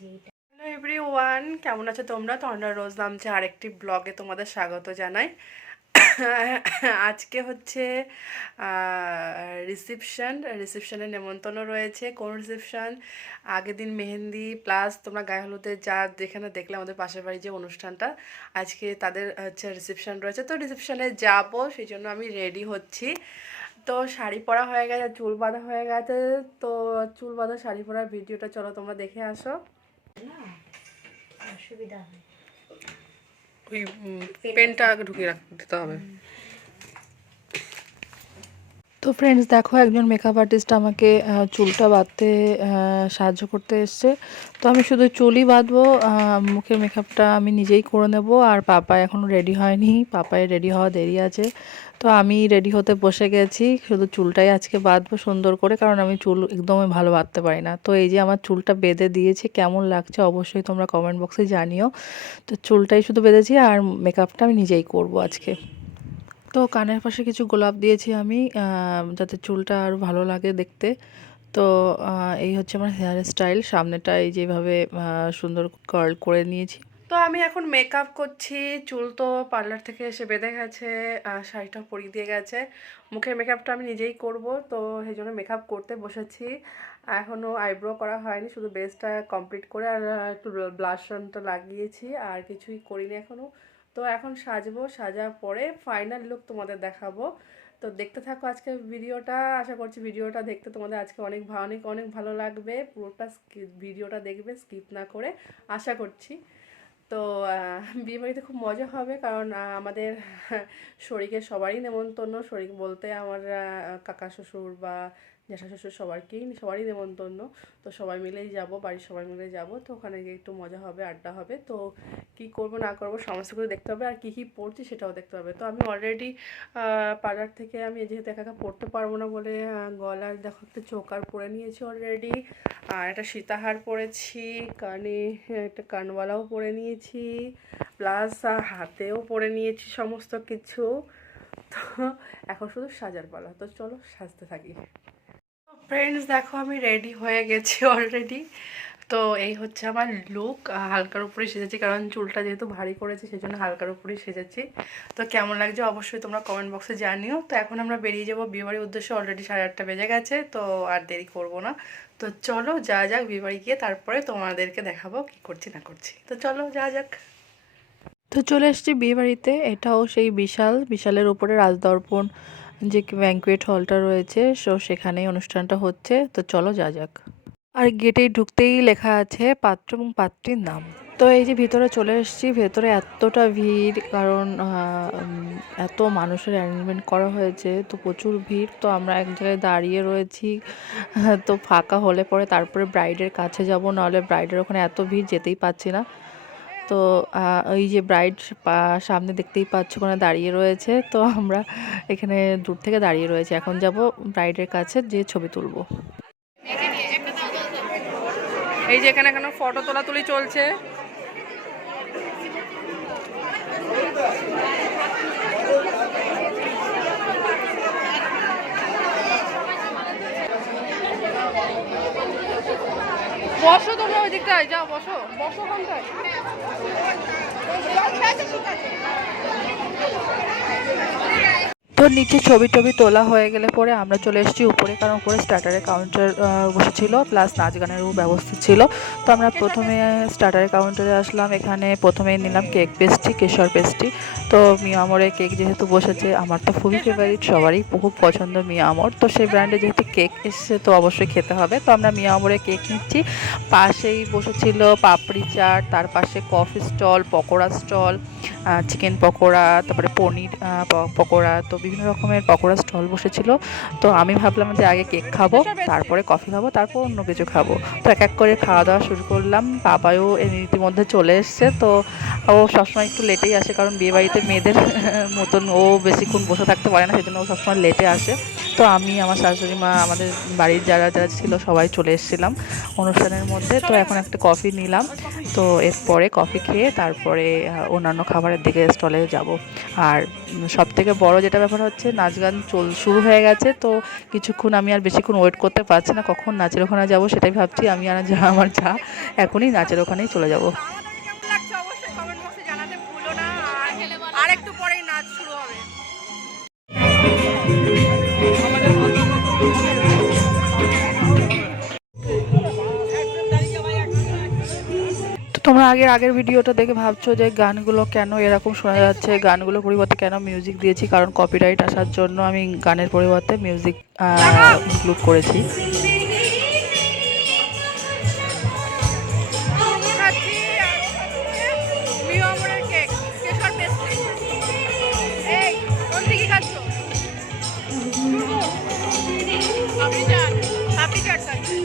Hello everyone, কেমন আছো তোমরা? তন্দ্রা রোজ নামছে আরেকটি ব্লগে তোমাদের স্বাগত জানাই। আজকে হচ্ছে রিসেপশনের নেমন্তন্ন রয়েছে। কোন রিসেপশন? আগের দিন মেহেন্দি প্লাস তোমরা গায়ে হলুদে যা যেখানে দেখলে আমাদের পাশের বাড়ির যে অনুষ্ঠানটা, আজকে তাদের হচ্ছে রিসেপশন রয়েছে। তো রিসেপশনে যাব, সেই জন্য আমি রেডি হচ্ছি। তো শাড়ি পরা হয়ে গেছে, চুল বাঁধা হয়ে গেছে। তো চুল বাঁধা শাড়ি পরার ভিডিওটা চলো তোমরা দেখে আসো। অসুবিধা হয়, ওই পেনটা আগে ঢুকিয়ে দিতে হবে। তো ফ্রেন্ডস দেখো, একজন মেকআপ আর্টিস্ট আমাকে চুলটা বাঁধতে সাহায্য করতে এসছে। তো আমি শুধু চুলই বাঁধবো, মুখের মেকআপটা আমি নিজেই করে নেব। আর পাপা এখনও রেডি হয়নি, পাপায় রেডি হওয়া দেরি আছে। তো আমি রেডি হতে বসে গেছি, শুধু চুলটাই আজকে বাঁধবো সুন্দর করে, কারণ আমি চুল একদমই ভালো বাঁধতে পারি না। তো এই যে আমার চুলটা বেঁধে দিয়েছি, কেমন লাগছে অবশ্যই তোমরা কমেন্ট বক্সে জানিও। তো চুলটাই শুধু বেঁধেছি আর মেকআপটা আমি নিজেই করব আজকে। তো কানের পাশে কিছু গোলাপ দিয়েছি আমি, যাতে চুলটা আরও ভালো লাগে দেখতে। তো এই হচ্ছে আমার হেয়ার স্টাইল, সামনেটা এই যেভাবে সুন্দর কার্ল করে নিয়েছি। তো আমি এখন মেকআপ করছি। চুল তো পার্লার থেকে এসে বেঁধে গেছে, শাড়িটা পরিয়ে দিয়ে গেছে। মুখের মেকআপটা আমি নিজেই করব, তো সেই জন্য মেকআপ করতে বসেছি। এখনও আইব্রো করা হয়নি, শুধু বেসটা কমপ্লিট করে আর একটু ব্লাশনটা লাগিয়েছি, আর কিছুই করিনি এখনও। তো এখন সাজবো, সাজার পরে ফাইনাল লুক তোমাদের দেখাবো। তো দেখতে থাকো আজকে ভিডিওটা। আশা করছি ভিডিওটা দেখতে তোমাদের আজকে অনেক অনেক অনেক ভালো লাগবে। পুরোটা ভিডিওটা দেখবে, স্কিপ না করে, আশা করছি। তো বিয়েবাড়িতে খুব মজা হবে, কারণ আমাদের শরিকের সবারই নেমন্তন্ন। শরিক বলতে আমার কাকা শ্বশুর বা জ্যাঠা শ্বশুর সবারই নেমন্তন্ন। তো সবাই মিলেই যাব, বাড়ির সবাই মিলে যাব। তো ওখানে গিয়ে একটু মজা হবে, আড্ডা হবে। তো কি করব না করব সমস্ত কিছু দেখতে হবে, আর কী কী পড়ছি সেটাও দেখতে হবে। তো আমি অলরেডি পার্লার থেকে আমি যেহেতু একা একা পড়তে পারবো না বলে গলার দেখো একটা চোকার পরে নিয়েছি অলরেডি, আর একটা সীতাহার পরেছি, কানে একটা কানবালাও পরে নিয়েছি, প্লাস হাতেও পরে নিয়েছি সমস্ত কিছু। তো এখন শুধু সাজার পালা। তো চলো সাজতে থাকি। ফ্রেন্ডস দেখো, আমি রেডি হয়ে গেছি অলরেডি। তো এই হচ্ছে আমার লুক। হালকার উপরেই সেজেছি, কারণ চুলটা যেহেতু ভারী করেছি সেই জন্য হালকার উপরেই সেজেছি। তো কেমন লাগছে অবশ্যই তোমরা কমেন্ট বক্সে জানিও। তো এখন আমরা বেরিয়ে যাবো বিয়েবাড়ির উদ্দেশ্যে। অলরেডি 8:30 বেজে গেছে, তো আর দেরি করব না। তো চলো যা যাক বিয়েবাড়ি গিয়ে, তারপরে তোমাদেরকে দেখাবো কি করছি না করছি। তো চলো যা যাক। তো চলে এসেছি বিয়েবাড়িতে। এটাও সেই বিশালের উপরে রাজদর্পণ যে ব্যাঙ্কুয়েট হলটা রয়েছে, সেখানেই অনুষ্ঠানটা হচ্ছে। তো চলো যা যাক। আর গেটেই ঢুকতেই লেখা আছে পাত্র এবং পাত্রীর নাম। তো এই যে ভিতরে চলে এসেছি, ভেতরে এতটা ভিড়, কারণ এত মানুষের অ্যারেঞ্জমেন্ট করা হয়েছে, তো প্রচুর ভিড়। তো আমরা এক জায়গায় দাঁড়িয়ে রয়েছি, তো ফাঁকা হলে পরে তারপরে ব্রাইডের কাছে যাব, নাহলে ব্রাইডের ওখানে এত ভিড় যেতেই পাচ্ছি না। তো ওই যে ব্রাইড সামনে দেখতেই পাচ্ছ ওখানে দাঁড়িয়ে রয়েছে। তো আমরা এখানে দূর থেকে দাঁড়িয়ে রয়েছি, এখন যাব ব্রাইডের কাছে যে ছবি তুলবো। এই যে এখানে এখানে ফটো তোলাতুলি চলছে। বসো তোমরা ওই দিকটায়, যাও বসো বসো ওখানটায়। তো নিচে ছবি টবি তোলা হয়ে গেলে পরে আমরা চলে এসেছি উপরে, কারণ উপরে স্টার্টারের কাউন্টার বসেছিল, প্লাস নাচ গানেরও ব্যবস্থা ছিল। তো আমরা প্রথমে স্টার্টারের কাউন্টারে আসলাম। এখানে প্রথমেই নিলাম কেক পেস্ট্রি, কেশর পেস্ট্রি। তো মিয়ামরের কেক যেহেতু বসেছে, আমার তো খুবই ফেভারিট, সবারই খুব পছন্দ মিয়ামর। তো সেই ব্র্যান্ডে যেহেতু কেক এসছে তো অবশ্যই খেতে হবে। তো আমরা মিয়ামরের কেক নিচ্ছি। পাশেই বসেছিল পাপড়ি চাট, তার পাশে coffee stall, pakora stall, chicken pakora, তারপরে পনির পকোড়া, তো বিভিন্ন রকমের পকোড়া স্টল বসেছিল। তো আমি ভাবলাম যে আগে কেক খাবো, তারপরে কফি খাবো, তারপর অন্য কিছু খাবো। তো এক এক করে খাওয়া দাওয়া শুরু করলাম। বাবাও ইতিমধ্যে চলে এসছে। তো ও সবসময় একটু লেটেই আসে, কারণ বিয়েবাড়িতে মেয়েদের মতন ও বেশিক্ষণ বসে থাকতে পারে না, সেই জন্য ও সবসময় লেটে আসে। তো তো আমি, আমার শাশুড়ি মা, আমাদের বাড়ির যারা যারা ছিল সবাই চলে এসেছিলাম অনুষ্ঠানের মধ্যে। তো এখন একটা কফি নিলাম, তো এরপরে কফি খেয়ে তারপরে অন্যান্য খাবারের দিকে স্টলে যাব। আর সব থেকে বড় যেটা ব্যাপার হচ্ছে, নাচ গান শুরু হয়ে গেছে, তো কিছুক্ষণ আমি আর বেশিক্ষণ ওয়েট করতে পারছি না, কখন নাচের ওখানে যাব সেটাই ভাবছি। আমি আর আমার যা এখনই নাচের ওখানেই চলে যাব। কেমন লাগছে অবশ্যই কমেন্ট বক্সে জানাতে ভুলো না। আর একটু পরেই নাচ শুরু হবে। তো তোমরা আগের ভিডিওটা দেখে ভাবছো যে গানগুলো কেন এরকম শোনা যাচ্ছে, গানগুলোর পরিবর্তে কেন মিউজিক দিয়েছি, কারণ কপিরাইট আসার জন্য আমি গানের পরিবর্তে মিউজিক ইনক্লুড করেছি। খাচ্ছি আর মিও আমরের কেক, কেশর পেস্ট্রি। এই অন্তি কি খাচ্ছ? আপনি চাট, আপনি চাট খাচ্ছি।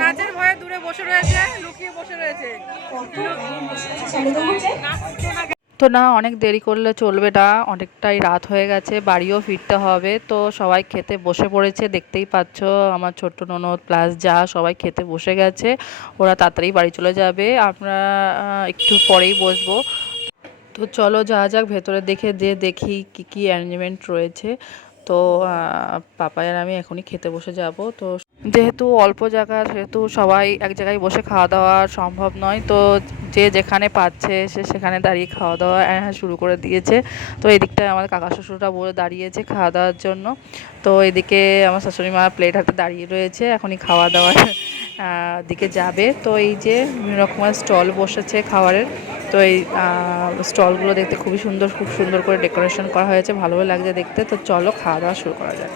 নাচের ভয়ে দূরে বসে রয়েছে, লুকিয়ে বসে রয়েছে। তো না, অনেক দেরি করলে চলবে না, অনেকটাই রাত হয়ে গেছে, বাড়িও ফিরতে হবে। তো সবাই খেতে বসে পড়েছে, দেখতেই পাচ্ছ আমার ছোট্ট ননদ প্লাস যা সবাই খেতে বসে গেছে। ওরা তাড়াতাড়ি বাড়ি চলে যাবে, আমরা একটু পরেই বসবো। তো চলো যাওয়া যাক ভেতরে, দেখি কি কি অ্যারেঞ্জমেন্ট রয়েছে। তো পাপাই আর আমি এখনই খেতে বসে যাব। তো যেহেতু অল্প জায়গা, সেহেতু সবাই এক জায়গায় বসে খাওয়া দাওয়া সম্ভব নয়, তো যে যেখানে পাচ্ছে সে সেখানে দাঁড়িয়ে খাওয়া দাওয়া শুরু করে দিয়েছে। তো এদিকটায় আমার কাকা শ্বশুররা বলে দাঁড়িয়েছে খাওয়া দাওয়ার জন্য। তো এদিকে আমার শাশুড়ি মা প্লেট হাতে দাঁড়িয়ে রয়েছে, এখনই খাওয়া দাওয়ার দিকে যাবে। তো এই যে বিভিন্ন রকমের স্টল বসেছে খাবারের। তো এই স্টলগুলো দেখতে খুবই সুন্দর, খুব সুন্দর করে ডেকোরেশন করা হয়েছে, ভালোই লাগছে দেখতে। তো চলো খাওয়া দাওয়া শুরু করা যাক।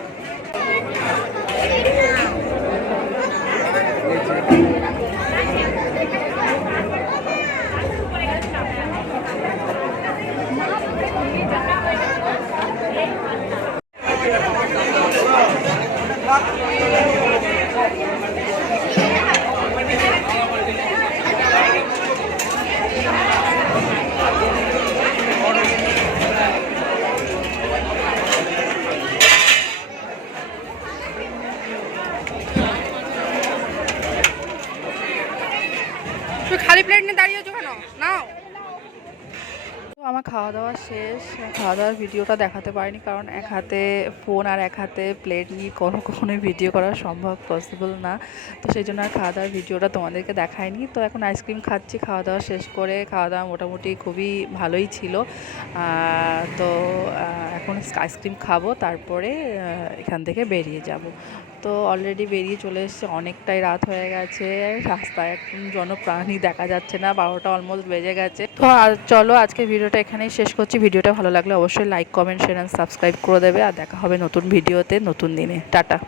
তুই খালি প্লেট নিয়ে দাঁড়িয়ে আছো কেন? নাও। তো আমার খাওয়া দাওয়া শেষ। খাওয়া দাওয়ার ভিডিওটা দেখাতে পারিনি, কারণ এক হাতে ফোন আর এক হাতে প্লেট নিয়ে কখনোই ভিডিও করা সম্ভব, পসিবল না। তো সেই জন্য আর খাওয়া দাওয়ার ভিডিওটা তোমাদেরকে দেখাইনি। তো এখন আইসক্রিম খাচ্ছি খাওয়া দাওয়া শেষ করে। খাওয়া দাওয়া মোটামুটি খুবই ভালোই ছিল। তো এখন আইসক্রিম খাবো, তারপরে এখান থেকে বেরিয়ে যাব। তো অলরেডি বেরিয়ে চলে এসেছে, অনেকটাই রাত হয়ে গেছে। রাস্তায় একদম জনপ্রাণী দেখা যাচ্ছে না, 12টা অলমোস্ট বেজে গেছে। তো আর চলো আজকে ভিডিওটা এখানেই শেষ করছি। ভিডিওটা ভালো লাগলে অবশ্যই like, comment, share and subscribe করে দেবে। আর দেখা হবে নতুন ভিডিওতে নতুন দিনে। টাটা।